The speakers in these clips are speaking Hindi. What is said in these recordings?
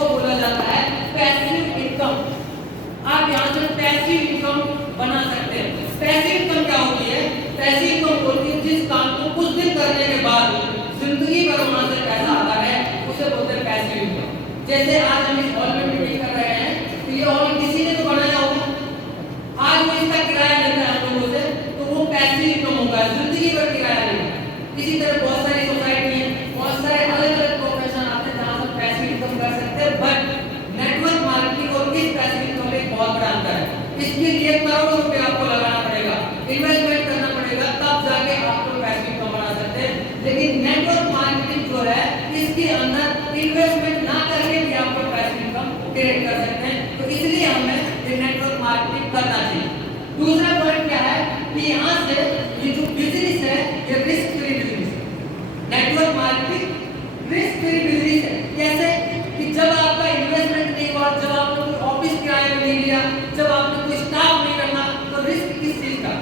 इसको बोला जाता है पैसिव इनकम। आप यहाँ से पैसिव इनकम बना सकते हैं। पैसिव इनकम क्या होती है? पैसिव इनकम होती है जिस काम को कुछ दिन करने के बाद जिंदगी भर वहां से पैसा आता है, उसे बोलते हैं पैसिव इनकम। जैसे आज हम इस हॉल में मीटिंग कर रहे हैं, तो ये हॉल किसी ने तो बनाया होगा, आज वो इसका किराया लेता है हम लोगों से, तो वो पैसिव इनकम होगा, जिंदगी भर किराया लेगा। इसी तरह बहुत सारी सोसाइटी है, बहुत सारे अलग अलग प्रोफेशन आते हैं जहाँ पर पैसिव इनकम कर सकते हैं। बट नेटवर्क मार्केटिंग और इस पैसिव इनकम में बहुत बड़ा अंतर है। इसके लिए करोड़ों रुपए आपको लगाना पड़ेगा, इन्वेस्टमेंट करना पड़ेगा, तब जाके आप लोग पैसिव इनकम बना सकते हैं। लेकिन नेटवर्क मार्केटिंग जो है, इसके अंदर इन्वेस्टमेंट ना करके भी आप लोग पैसिव इनकम क्रिएट कर सकते हैं। तो इसलिए हमें ये नेटवर्क मार्केटिंग करना चाहिए। दूसरा पॉइंट क्या है कि यहाँ से ये जो बिजनेस है, ये रिस्क फ्री बिजनेस है। Network marketing risk free business है। कैसे? कि जब आपका इन्वेस्टमेंट नहीं हुआ, जब आपने कोई ऑफिस किराए में नहीं लिया, जब आपने कोई स्टाफ नहीं रखा, तो रिस्क किस चीज का?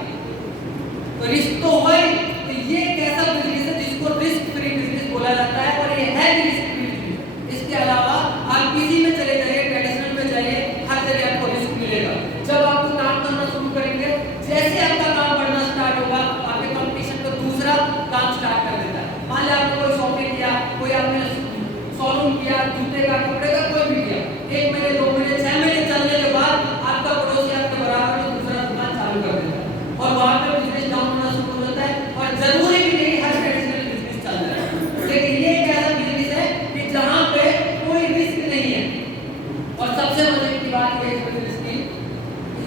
तो रिस्क तो हुआ ही। तो ये एक ऐसा बिजनेस है जिसको रिस्क फ्री बिजनेस बोला जाता है, और ये है भी रिस्क फ्री बिजनेस। इसके अलावा आप किसी में चले जाइए, ट्रेडिशनल में जाइए, हर जगह आपको रिस्क मिलेगा। जब आप काम करना शुरू करेंगे, जैसे आपका काम बढ़ना स्टार्ट होगा, आपके कंपटीशन को दूसरा काम स्टार्ट कर देता है। मान लिया आपने कोई शॉपिंग किया, कोई आपने शोरूम किया, जूते का, कपड़े का, कोई भी किया, 1 महीने 2 महीने 6 महीने चलने के बाद आपका पड़ोसी आपके बराबर में दूसरा दुकान चालू कर देता है, और वहां पे बिजनेस डाउन होना शुरू हो जाता है। और जरूरी भी नहीं हर ट्रेडिशनल बिजनेस चल रहा है, लेकिन ये एक ऐसा बिजनेस है कि जहां पे कोई रिस्क नहीं है। और सबसे मजे की बात ये है बिजनेस की,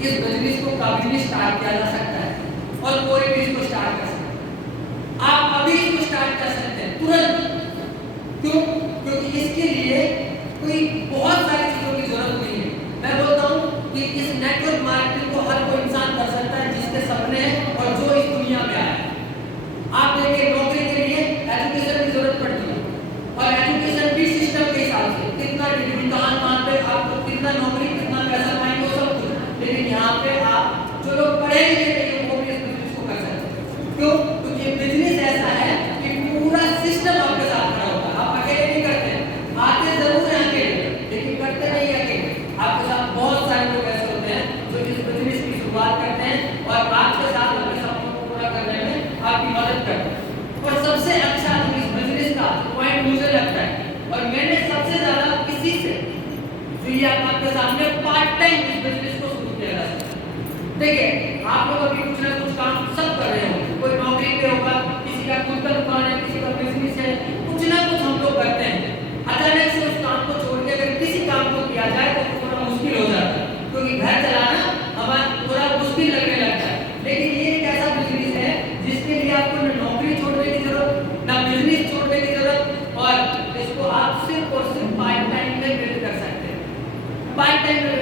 इस बिजनेस को कभी भी स्टार्ट किया जा सकता है, और कोई भी इसको स्टार्ट कर सकता है। आप अभी इसको स्टार्ट कर सकते हैं तुरंत। क्यों? क्योंकि इसके लिए कोई बहुत सारी चीजों की जरूरत नहीं है। मैं बोलता हूँ कि इस नेटवर्क मार्केटिंग को हर कोई इंसान कर सकता है जिसके सपने हैं और जो इस दुनिया में आया है। आप देखिए, नौकरी के लिए एजुकेशन की जरूरत पड़ती है, और एजुकेशन भी सिस्टम के हिसाब से कितना डिग्री, कहाँ पे आपको कितना नौकरी, कितना पैसा पाएंगे, वो सब कुछ। लेकिन यहाँ पे आप जो लोग पढ़े लिखे नहीं, वो भी इस बिजनेस को कर सकते हैं। क्यों? क्योंकि ये बिजनेस ऐसा है कि पूरा सिस्टम आपके साथ खड़ा होता है। आप अकेले नहीं करते हैं, आते जरूर हैं अकेले, लेकिन करते नहीं अकेले। आपके साथ बहुत सारे लोग ऐसे होते हैं जो इस बिजनेस की शुरुआत करते हैं और आपके साथ अपने सपनों को पूरा करने में आपकी मदद करते हैं। और सबसे अच्छा इस बिजनेस का पॉइंट मुझे लगता है, और मैंने सबसे ज्यादा किसी से जो ये आपके सामने पार्ट टाइम इस बिजनेस को शुरू किया था। देखिए, आप लोग अभी कुछ ना कुछ काम सब कर रहे हो, कोई नौकरी पे होगा, किसी का खुद का दुकान है, किसी का बिजनेस है, कुछ ना कुछ हम लोग करते हैं। अचानक से उस काम को छोड़ के अगर किसी काम को किया जाए तो थोड़ा मुश्किल हो जाता है, क्योंकि घर चलाना हमारा थोड़ा मुश्किल लगने लगता है। लेकिन ये एक ऐसा बिजनेस है जिसके लिए आपको न नौकरी छोड़ने की जरूरत, न बिजनेस छोड़ने की जरूरत, और इसको आप सिर्फ और सिर्फ पार्ट टाइम में बिल्ड कर सकते हैं। पार्ट टाइम में